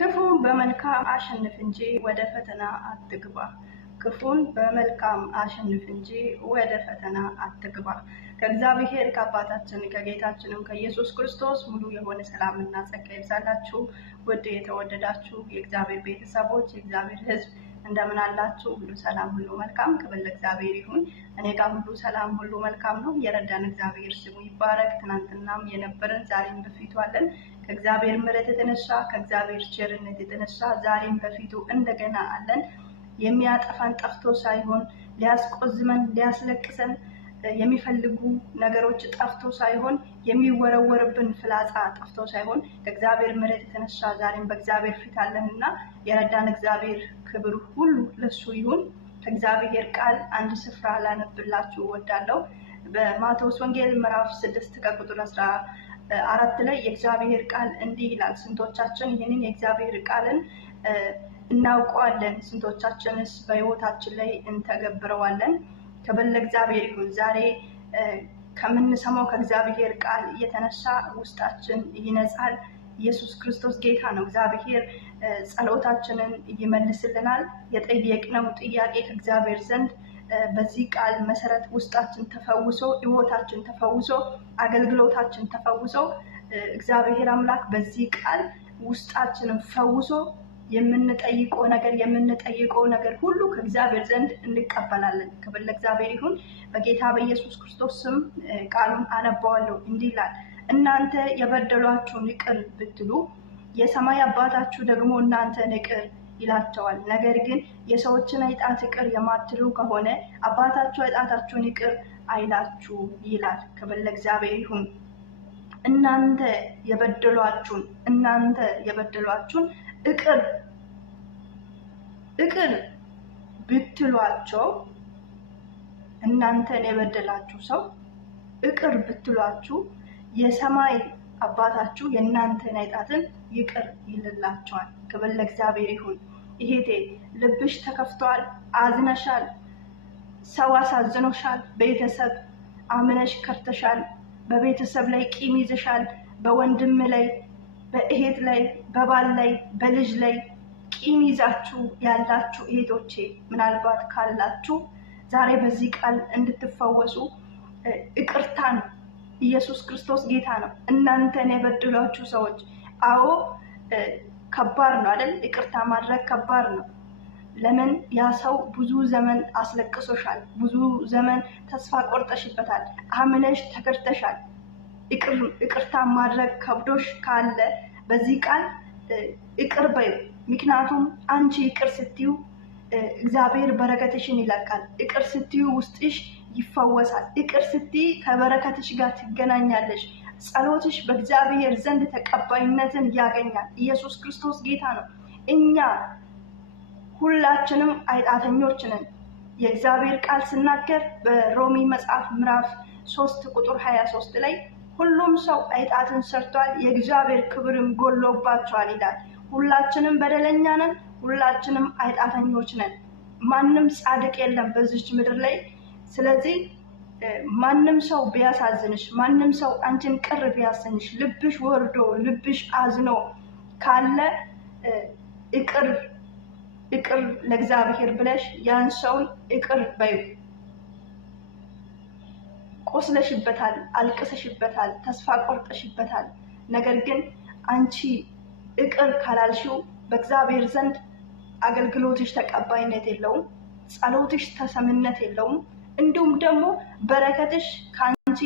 ክፉን በመልካም አሸንፍ እንጂ ወደ ፈተና አትግባ። ክፉን በመልካም አሸንፍ እንጂ ወደ ፈተና አትግባ። ከእግዚአብሔር ከአባታችን ከጌታችንም ከኢየሱስ ክርስቶስ ሙሉ የሆነ ሰላምና ጸጋ ይብዛላችሁ። ውድ የተወደዳችሁ የእግዚአብሔር ቤተሰቦች፣ የእግዚአብሔር ሕዝብ እንደምን አላችሁ? ሁሉ ሰላም፣ ሁሉ መልካም። ክብር ለእግዚአብሔር ይሁን። እኔ ጋር ሁሉ ሰላም፣ ሁሉ መልካም ነው። የረዳን እግዚአብሔር ስሙ ይባረክ። ትናንትናም የነበረን ዛሬም በፊቱ አለን። ከእግዚአብሔር ምሕረት የተነሳ ከእግዚአብሔር ቸርነት የተነሳ ዛሬም በፊቱ እንደገና አለን። የሚያጠፋን ጠፍቶ ሳይሆን ሊያስቆዝመን ሊያስለቅሰን የሚፈልጉ ነገሮች ጠፍቶ ሳይሆን የሚወረወርብን ፍላጻ ጠፍቶ ሳይሆን ከእግዚአብሔር ምሕረት የተነሳ ዛሬም በእግዚአብሔር ፊት አለንና የረዳን እግዚአብሔር ክብር ሁሉ ለሱ ይሁን። ከእግዚአብሔር ቃል አንድ ስፍራ ላነብላችሁ እወዳለሁ። በማቴዎስ ወንጌል ምዕራፍ 6 ከቁጥር 14 ላይ የእግዚአብሔር ቃል እንዲህ ይላል። ስንቶቻችን ይህንን የእግዚአብሔር ቃልን እናውቀዋለን? ስንቶቻችንስ በሕይወታችን ላይ እንተገብረዋለን? ክብር ለእግዚአብሔር ይሁን። ዛሬ ከምንሰማው ከእግዚአብሔር ቃል የተነሳ ውስጣችን ይነጻል። ኢየሱስ ክርስቶስ ጌታ ነው። እግዚአብሔር ጸሎታችንን ይመልስልናል። የጠየቅነው ጥያቄ ከእግዚአብሔር ዘንድ በዚህ ቃል መሰረት ውስጣችን ተፈውሶ ሕይወታችን ተፈውሶ አገልግሎታችን ተፈውሶ እግዚአብሔር አምላክ በዚህ ቃል ውስጣችንን ፈውሶ የምንጠይቀው ነገር ሁሉ ከእግዚአብሔር ዘንድ እንቀበላለን። ክብር ለእግዚአብሔር ይሁን። በጌታ በኢየሱስ ክርስቶስ ስም ቃሉን አነባዋለሁ። እንዲህ ይላል፣ እናንተ የበደሏችሁን ይቅር ብትሉ የሰማይ አባታችሁ ደግሞ እናንተን ይቅር ይላቸዋል። ነገር ግን የሰዎችን ኃጢአት ይቅር የማትሉ ከሆነ አባታችሁ ኃጢአታችሁን ይቅር አይላችሁ ይላል። ክብር ለእግዚአብሔር ይሁን። እናንተ የበደሏችሁን ይቅር ብትሏቸው፣ እናንተን የበደላችሁ ሰው ይቅር ብትሏችሁ የሰማይ አባታችሁ የእናንተን ኃጢአትን ይቅር ይልላቸዋል። ክብር ለእግዚአብሔር ይሁን። እህቴ ልብሽ ተከፍቷል፣ አዝነሻል፣ ሰው አሳዝኖሻል፣ ቤተሰብ አምነሽ ከርተሻል፣ በቤተሰብ ላይ ቂም ይዘሻል፣ በወንድም ላይ፣ በእህት ላይ፣ በባል ላይ፣ በልጅ ላይ ቂም ይዛችሁ ያላችሁ እህቶቼ ምናልባት ካላችሁ ዛሬ በዚህ ቃል እንድትፈወሱ ይቅርታን ኢየሱስ ክርስቶስ ጌታ ነው። እናንተን የበደሏችሁ ሰዎች አዎ ከባድ ነው አይደል? ይቅርታ ማድረግ ከባድ ነው። ለምን? ያ ሰው ብዙ ዘመን አስለቅሶሻል፣ ብዙ ዘመን ተስፋ ቆርጠሽበታል፣ አምነሽ ተከድተሻል። ይቅርታ ማድረግ ከብዶሽ ካለ በዚህ ቃል ይቅር በይው። ምክንያቱም አንቺ ይቅር ስትዩ እግዚአብሔር በረከትሽን ይለቃል። ይቅር ስትዩ ውስጥሽ ይፈወሳል። ይቅር ስትይ ከበረከትሽ ጋር ትገናኛለሽ። ጸሎትሽ በእግዚአብሔር ዘንድ ተቀባይነትን ያገኛል። ኢየሱስ ክርስቶስ ጌታ ነው። እኛ ሁላችንም ኃጢአተኞች ነን። የእግዚአብሔር ቃል ሲናገር በሮሜ መጽሐፍ ምዕራፍ 3 ቁጥር 23 ላይ ሁሉም ሰው ኃጢአትን ሰርቷል፣ የእግዚአብሔር ክብርም ጎሎባቸዋል ይላል። ሁላችንም በደለኛ ነን። ሁላችንም ኃጢአተኞች ነን። ማንም ጻድቅ የለም በዚች ምድር ላይ። ስለዚህ ማንም ሰው ቢያሳዝንሽ፣ ማንም ሰው አንቺን ቅር ቢያሰኝሽ፣ ልብሽ ወርዶ ልብሽ አዝኖ ካለ ይቅር ለእግዚአብሔር ብለሽ ያን ሰውን ይቅር በዩ። ቆስለሽበታል፣ አልቅሰሽበታል፣ ተስፋ ቆርጠሽበታል። ነገር ግን አንቺ ይቅር ካላልሽው በእግዚአብሔር ዘንድ አገልግሎትሽ ተቀባይነት የለውም፣ ጸሎትሽ ተሰምነት የለውም። እንዲሁም ደግሞ በረከትሽ ከአንቺ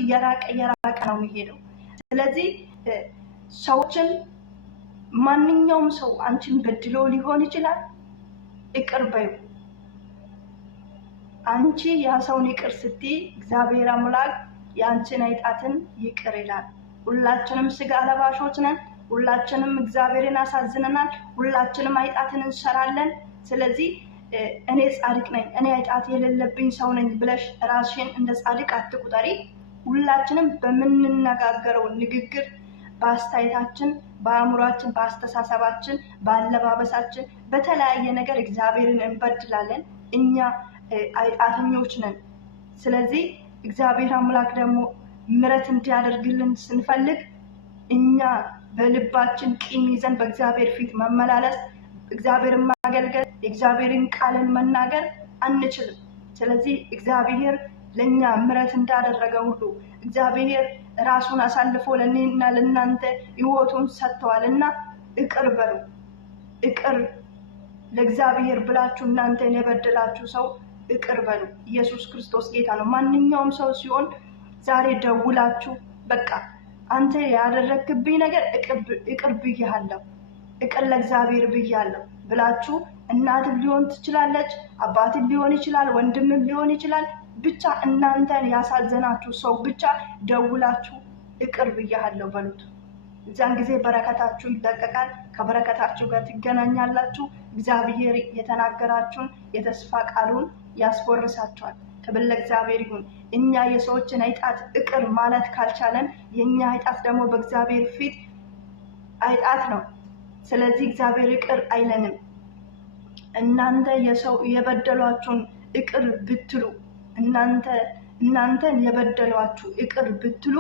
የራቀ ነው የሚሄደው። ስለዚህ ሰዎችን ማንኛውም ሰው አንቺን በድሎ ሊሆን ይችላል፣ ይቅር በዩ። አንቺ ያ ሰውን ይቅር ስትይ እግዚአብሔር አምላክ የአንቺን ኃጢአትን ይቅር ይላል። ሁላችንም ስጋ ለባሾች ነን። ሁላችንም እግዚአብሔርን አሳዝነናል። ሁላችንም ኃጢአትን እንሰራለን። ስለዚህ እኔ ጻድቅ ነኝ፣ እኔ ኃጢአት የሌለብኝ ሰው ነኝ ብለሽ ራስሽን እንደ ጻድቅ አትቁጠሪ። ሁላችንም በምንነጋገረው ንግግር፣ በአስተያየታችን፣ በአእምሯችን፣ በአስተሳሰባችን፣ በአለባበሳችን፣ በተለያየ ነገር እግዚአብሔርን እንበድላለን። እኛ ኃጢአተኞች ነን። ስለዚህ እግዚአብሔር አምላክ ደግሞ ምሕረት እንዲያደርግልን ስንፈልግ እኛ በልባችን ቂም ይዘን በእግዚአብሔር ፊት መመላለስ፣ እግዚአብሔርን ማገልገል፣ የእግዚአብሔርን ቃልን መናገር አንችልም። ስለዚህ እግዚአብሔር ለኛ ምሕረት እንዳደረገ ሁሉ እግዚአብሔር ራሱን አሳልፎ ለኔና ለናንተ ሕይወቱን ሰጥቷልና ይቅር በሉ። ይቅር ለእግዚአብሔር ብላችሁ እናንተን የበደላችሁ ሰው ይቅር በሉ። ኢየሱስ ክርስቶስ ጌታ ነው። ማንኛውም ሰው ሲሆን ዛሬ ደውላችሁ በቃ አንተ ያደረክብኝ ነገር ይቅር ብያለሁ፣ ይቅር ለእግዚአብሔር ብያለሁ ብላችሁ እናትም ሊሆን ትችላለች፣ አባትም ሊሆን ይችላል፣ ወንድምም ሊሆን ይችላል። ብቻ እናንተን ያሳዘናችሁ ሰው ብቻ ደውላችሁ ይቅር ብያለሁ በሉት። እዛን ጊዜ በረከታችሁ ይለቀቃል። ከበረከታችሁ ጋር ትገናኛላችሁ። እግዚአብሔር የተናገራችሁን የተስፋ ቃሉን ያስወርሳችኋል። ክብር ለእግዚአብሔር ይሁን። እኛ የሰዎችን ኃጢአት ይቅር ማለት ካልቻለን የኛ ኃጢአት ደግሞ በእግዚአብሔር ፊት ኃጢአት ነው። ስለዚህ እግዚአብሔር ይቅር አይለንም። እናንተ የሰው የበደሏችሁን ይቅር ብትሉ እናንተን የበደሏችሁ ይቅር ብትሉ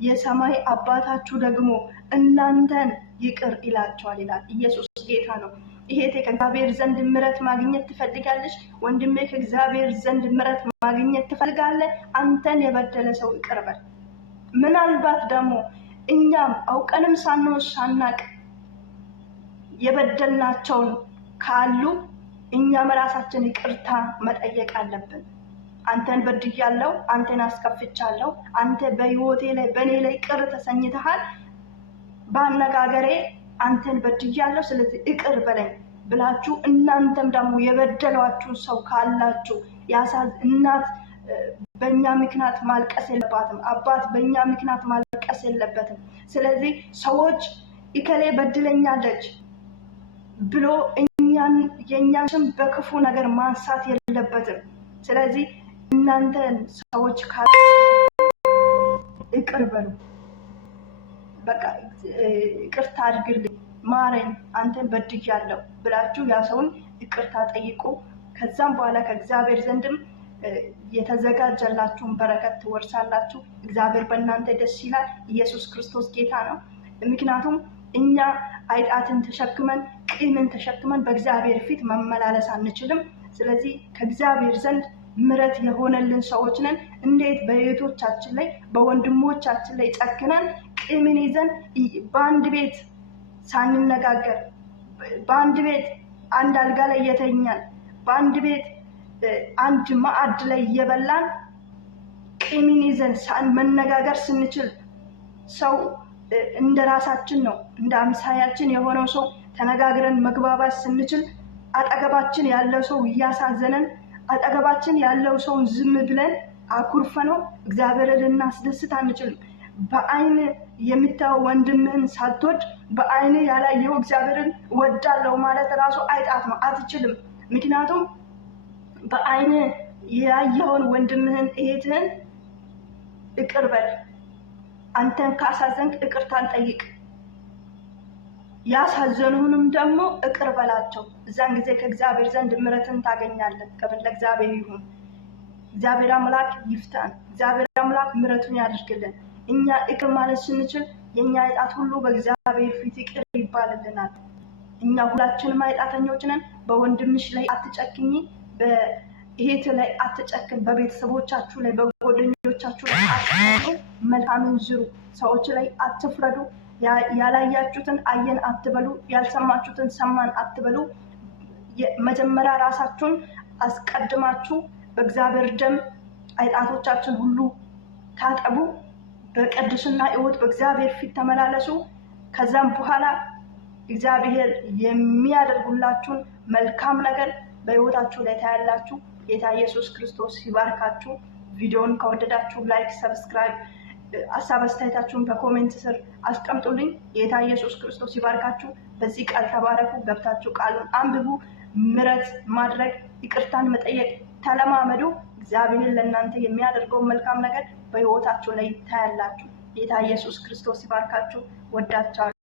የሰማይ አባታችሁ ደግሞ እናንተን ይቅር ይላችኋል ይላል። ኢየሱስ ጌታ ነው። እህቴ ከእግዚአብሔር ዘንድ ምሕረት ማግኘት ትፈልጋለሽ? ወንድሜ ከእግዚአብሔር ዘንድ ምሕረት ማግኘት ትፈልጋለህ? አንተን የበደለ ሰው ይቅር በል። ምናልባት ደግሞ እኛም አውቀንም ሳናቅ የበደልናቸውን ካሉ እኛም ራሳችን ይቅርታ መጠየቅ አለብን። አንተን በድያለሁ፣ አንተን አስከፍቻለሁ፣ አንተ በሕይወቴ ላይ በእኔ ላይ ቅር ተሰኝተሃል፣ በአነጋገሬ አንተን በድያለሁ፣ ስለዚህ ይቅር በለኝ ብላችሁ እናንተም ደግሞ የበደሏችሁ ሰው ካላችሁ እናት በእኛ ምክንያት ማልቀስ የለባትም፣ አባት በእኛ ምክንያት ማልቀስ የለበትም። ስለዚህ ሰዎች እከሌ በድለኛለች ብሎ የእኛን ስም በክፉ ነገር ማንሳት የለበትም። ስለዚህ እናንተን ሰዎች ካሉ ይቅር በሉ። በቃ ይቅርታ አድርግልኝ፣ ማረኝ፣ አንተን በድያለሁ ብላችሁ ያ ሰውን ይቅርታ ጠይቁ። ከዛም በኋላ ከእግዚአብሔር ዘንድም የተዘጋጀላችሁን በረከት ትወርሳላችሁ። እግዚአብሔር በእናንተ ደስ ይላል። ኢየሱስ ክርስቶስ ጌታ ነው። ምክንያቱም እኛ ኃጢአትን ተሸክመን ቂምን ተሸክመን በእግዚአብሔር ፊት መመላለስ አንችልም። ስለዚህ ከእግዚአብሔር ዘንድ ምሕረት የሆነልን ሰዎች ነን። እንዴት በእህቶቻችን ላይ በወንድሞቻችን ላይ ጨክነን ቂምን ይዘን በአንድ ቤት ሳንነጋገር፣ በአንድ ቤት አንድ አልጋ ላይ እየተኛን፣ በአንድ ቤት አንድ ማዕድ ላይ እየበላን ቂምን ይዘን መነጋገር ስንችል ሰው እንደ ራሳችን ነው እንደ አምሳያችን የሆነው ሰው ተነጋግረን መግባባት ስንችል አጠገባችን ያለው ሰው እያሳዘነን አጠገባችን ያለው ሰው ዝም ብለን አኩርፈነው እግዚአብሔርን ልናስደስት አንችልም። በአይን የምታየው ወንድምህን ሳትወድ በአይን ያላየው እግዚአብሔርን ወዳለው ማለት ራሱ ኃጢአት ነው፣ አትችልም። ምክንያቱም በአይን ያየውን ወንድምህን እህትህን ይቅር በል። አንተን ካሳዘንክ ይቅርታን ጠይቅ፣ ያሳዘኑንም ደግሞ ይቅር በላቸው። እዛን ጊዜ ከእግዚአብሔር ዘንድ ምሕረትን ታገኛለህ። ክብር ለእግዚአብሔር ይሁን። እግዚአብሔር አምላክ ይፍታን። እግዚአብሔር አምላክ ምሕረቱን ያድርግልን። እኛ ይቅር ማለት ስንችል የኛ ኃጢአት ሁሉ በእግዚአብሔር ፊት ይቅር ይባልልናል። እኛ ሁላችንም ኃጢአተኞች ነን። በወንድምሽ ላይ አትጨክኝ፣ በእህት ላይ አትጨክን፣ በቤተሰቦቻችሁ ላይ በጓደኞቻችሁ ላይ አትጨክኑ። መልካምን ዝሩ፣ ሰዎች ላይ አትፍረዱ። ያላያችሁትን አየን አትበሉ፣ ያልሰማችሁትን ሰማን አትበሉ። መጀመሪያ ራሳችሁን አስቀድማችሁ በእግዚአብሔር ደም ኃጢአቶቻችን ሁሉ ታጠቡ። በቅድስና ሕይወት በእግዚአብሔር ፊት ተመላለሱ። ከዛም በኋላ እግዚአብሔር የሚያደርጉላችሁን መልካም ነገር በሕይወታችሁ ላይ ታያላችሁ። ጌታ ኢየሱስ ክርስቶስ ይባርካችሁ። ቪዲዮውን ከወደዳችሁ ላይክ፣ ሰብስክራይብ፣ ሀሳብ አስተያየታችሁን በኮሜንት ስር አስቀምጡልኝ። ጌታ ኢየሱስ ክርስቶስ ይባርካችሁ። በዚህ ቃል ተባረኩ። ገብታችሁ ቃሉን አንብቡ። ምሕረት ማድረግ ይቅርታን መጠየቅ ተለማመዱ። እግዚአብሔር ለእናንተ የሚያደርገውን መልካም ነገር በሕይወታችሁ ላይ ታያላችሁ። ጌታ ኢየሱስ ክርስቶስ ይባርካችሁ። ወዳችኋለሁ።